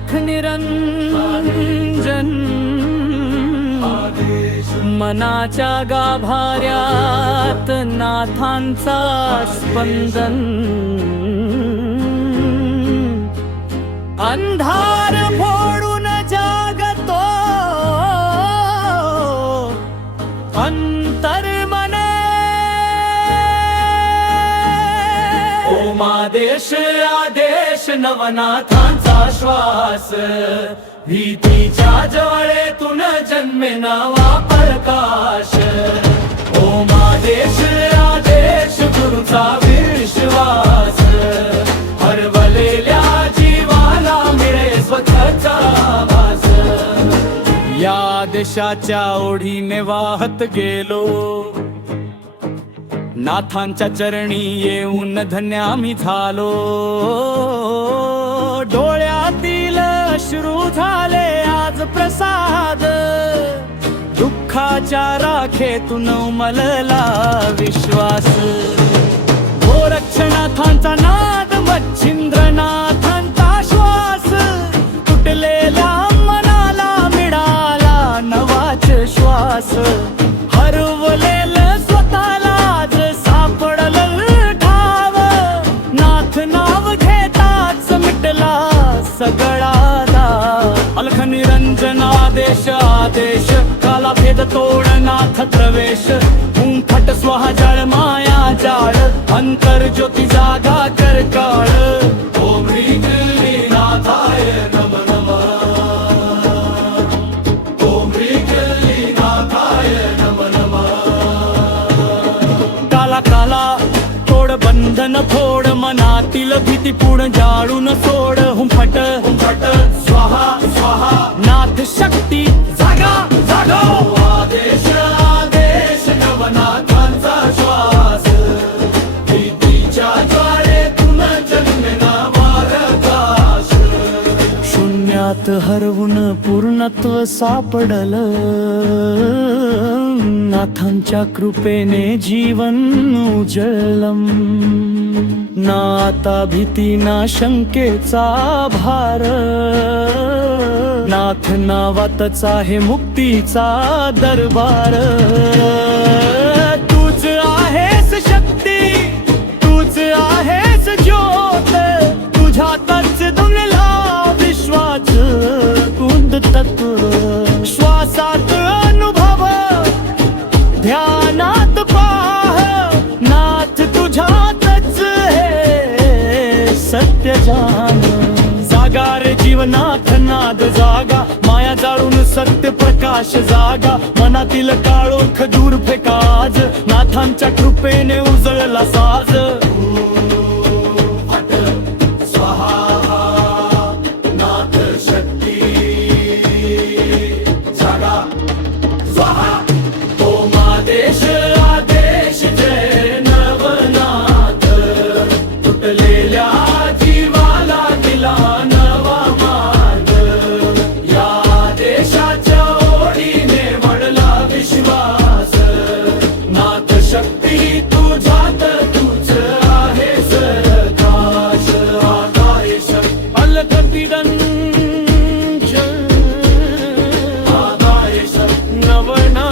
अलख निरंजन मनाच्या गाभाऱ्यात नाथांचा स्पंदन अंधार फोडून जागतो अंतर्मने ओमादेश आदेश नवनाथांचा श्वास भीतीच्या ज्वाळेतून जन्मे नवा प्रकाश ओमादेश आदेश गुरुचा विश्वास हरवलेल्या जीवाला मिळे स्वतःचा वास या देशाच्या ओढीने वाहत गेलो नाथांच्या चरणी येऊन धन्य आम्ही झालो डोळ्यातील अश्रू झाले आज प्रसाद दुःखाच्या राखेतून उमलला विश्वास गोरक्षनाथांचा नाद मच्छिंद्रनाथांचा श्वास तुटलेल्या मनाला मिळाला नवाच श्वास हरवलेलं स्वतःलाच सापडलं ठाव नाथ नाव घेताच मिटला सगळा अलख निरंजन आदेश आदेश काला भेद तोड नाथ प्रवेश फट स्वाहा जळ माया जाळ अंतर ज्योती जागा कर काळ ओम ह्रीं नाथाय नम नमः ओम ह्रीं नाथाय नम नमः काला काला तोड बंधन फोड मनातील भीती पूर्ण जाळून सोड हुंफट हुंफट स्वाहा स्वाहा नाथ शक्ती जागा जागा आदेश आदेश नवनाथांचा श्वास भीतीच्या ज्वाळेतून जन्मे नवा प्रकाश शून्यात हरवून पूर्णत्व सापडलं नाथांच्या कृपेने जीवन उजळलं ना आता भीती ना शंकेचा भार नाथ नावातच आहे मुक्तीचा दरबार तूच आहेस शक्ती तूच आहेस ज्योत तुझ्यातच दुमला विश्वाच कुंद तत्व श्वासात अनुभव ध्यानात पाह नाथ तुझ्यातच हे सत्य जाण जागा रे जीवनाथ नाद जागा माया जाळून सत्य प्रकाश जागा मनातील काळोख दूर फेकाज नाथांच्या कृपेने उजळला साज स्वाहा नाथ शक्ती जागा स्वाहा ओम आदेश आदेश जय नवनाथ तुटलेल्या जीवाला दिला नवा मार्ग या देशाच्या ओढीने वाढला विश्वास नाथ शक्ती तुझ्यात तूच आहे सरकाश आकाश अलख निरंजन आकाश नवनाथ